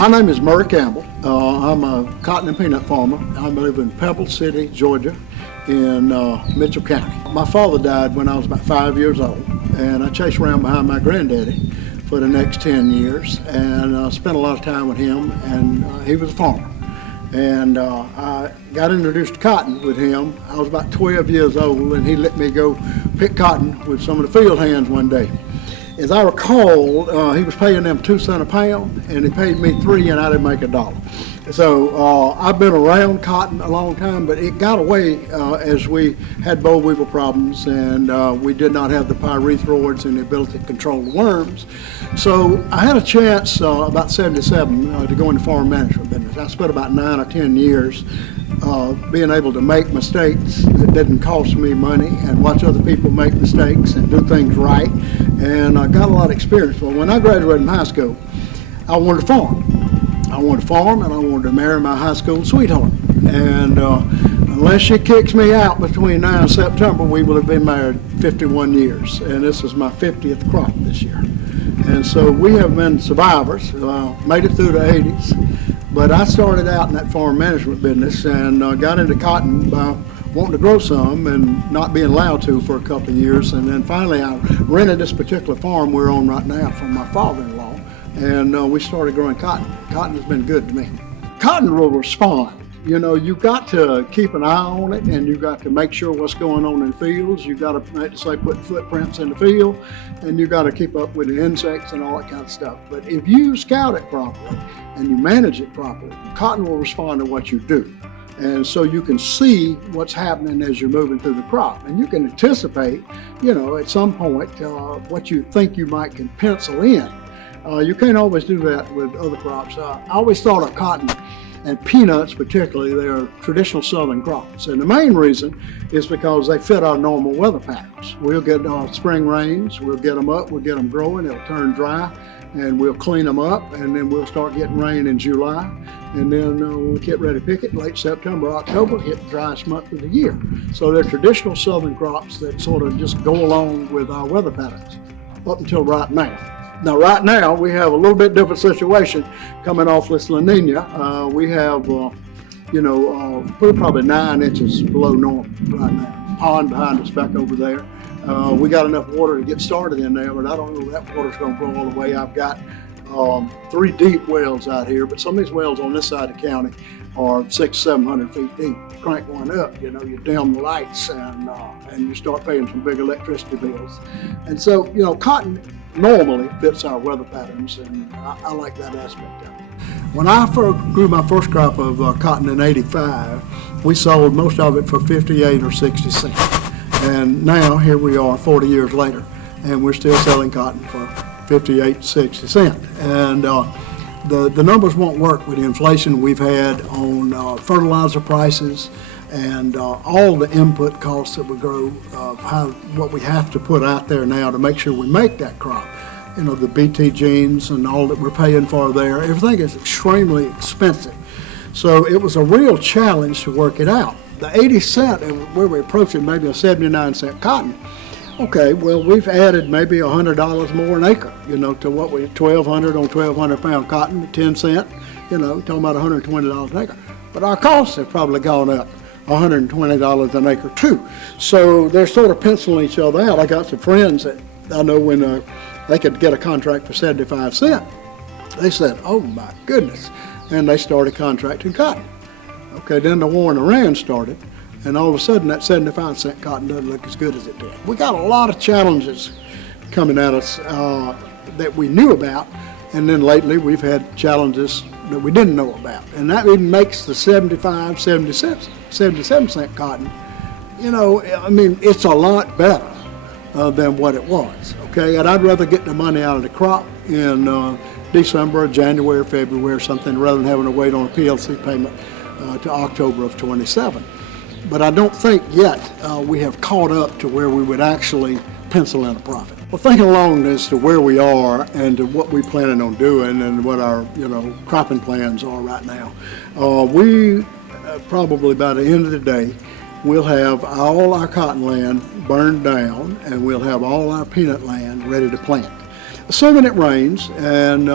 My name is Murray Campbell. I'm a cotton and peanut farmer. I live in Pebble City, Georgia, in Mitchell County. My father died when I was about 5 years old, and I chased around behind my granddaddy for the next 10 years, and spent a lot of time with him, and he was a farmer. And I got introduced to cotton with him. I was about 12 years old, and he let me go pick cotton with some of the field hands one day. As I recall, he was paying them 2 cents a pound, and he paid me 3, and I didn't make $1. So I've been around cotton a long time, but it got away as we had boll weevil problems, and we did not have the pyrethroids and the ability to control the worms. So I had a chance about 77 to go into farm management business. I spent about 9 or 10 years being able to make mistakes that didn't cost me money and watch other people make mistakes and do things right, and I got a lot of experience. Well, when I graduated from high school, I wanted to farm. I wanted to farm, and I wanted to marry my high school sweetheart. And unless she kicks me out between now and September, we will have been married 51 years. And this is my 50th crop this year. And so we have been survivors, made it through the 80s. But I started out in that farm management business and got into cotton by wanting to grow some and not being allowed to for a couple of years. And then finally I rented this particular farm we're on right now from my father-in-law. And we started growing cotton. Cotton has been good to me. Cotton will respond. You know, you've got to keep an eye on it, and you've got to make sure what's going on in fields. You've got to, say, put footprints in the field, and you've got to keep up with the insects and all that kind of stuff. But if you scout it properly and you manage it properly, cotton will respond to what you do. And so you can see what's happening as you're moving through the crop. And you can anticipate, you know, at some point what you think you might can pencil in. You can't always do that with other crops. I always thought of cotton and peanuts particularly, they are traditional southern crops. And the main reason is because they fit our normal weather patterns. We'll get spring rains, we'll get them up, we'll get them growing, it'll turn dry, and we'll clean them up, and then we'll start getting rain in July. And then when we get ready to pick it, late September, October, hit the driest month of the year. So they're traditional southern crops that sort of just go along with our weather patterns up until right now. Now, right now, we have a little bit different situation coming off this La Nina. We have, we're probably 9 inches below normal right now. Pond behind us back over there. We got enough water to get started in there, but I don't know if that water's going to go all the way. I've got 3 deep wells out here, but some of these wells on this side of the county are 600-700 feet deep. Crank one up, you know, you dim the lights and you start paying some big electricity bills. And so, you know, cotton normally fits our weather patterns, and I like that aspect of it. When I grew my first crop of cotton in '85, we sold most of it for 58 or 60 cents. And now here we are 40 years later, and we're still selling cotton for 58, 60 cents. And the numbers won't work with the inflation we've had on fertilizer prices and all the input costs that we grow, what we have to put out there now to make sure we make that crop. You know, the BT genes and all that we're paying for there, everything is extremely expensive. So it was a real challenge to work it out. The 80 cent, where we're approaching maybe a 79-cent cotton, okay, well, we've added maybe $100 more an acre, you know, to what we, 1,200 on 1,200 pound cotton, 10 cent, you know, talking about $120 an acre. But our costs have probably gone up $120 an acre too. So they're sort of penciling each other out. I got some friends that I know when they could get a contract for 75 cents, they said, oh my goodness, and they started contracting cotton. Okay, then the war in Iran started, and all of a sudden that 75-cent cotton doesn't look as good as it did. We got a lot of challenges coming at us that we knew about, and then lately we've had challenges that we didn't know about. And that even makes the 75, 77-cent cotton, you know, I mean, it's a lot better than what it was, okay? And I'd rather get the money out of the crop in December, January, February or something, rather than having to wait on a PLC payment to October of 27. But I don't think yet we have caught up to where we would actually pencil in a profit. Well, thinking along as to where we are and to what we're planning on doing and what our, you know, cropping plans are right now, we probably by the end of the day, we'll have all our cotton land burned down and we'll have all our peanut land ready to plant. Assuming it rains, and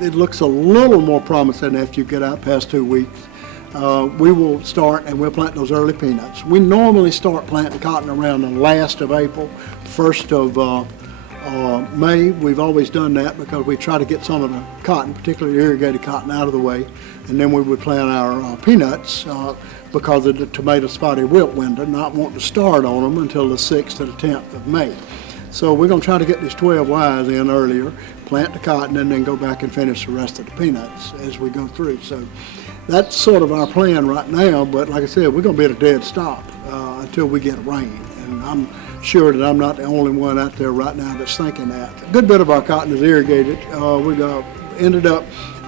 it looks a little more promising after you get out past 2 weeks, we will start and we'll plant those early peanuts. We normally start planting cotton around the last of April, 1st of May. We've always done that because we try to get some of the cotton, particularly irrigated cotton, out of the way, and then we would plant our peanuts because of the tomato spotted wilt window, not wanting to start on them until the 6th to the 10th of May. So we're going to try to get these 12 Ys in earlier, plant the cotton, and then go back and finish the rest of the peanuts as we go through. So that's sort of our plan right now, but like I said, we're going to be at a dead stop until we get rain. And I'm sure that I'm not the only one out there right now that's thinking that. A good bit of our cotton is irrigated. We ended up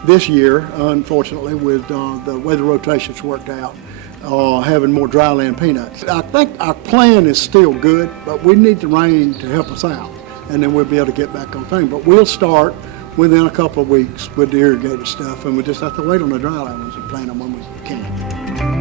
this year, unfortunately, with the way the rotations worked out, having more dryland peanuts. I think our plan is still good, but we need the rain to help us out, and then we'll be able to get back on thing. But we'll start within a couple of weeks with the irrigated stuff, and we just have to wait on the dryland ones and plant them when we can.